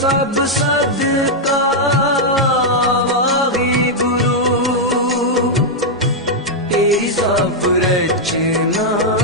सब सदका ای زافر چنا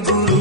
গুরু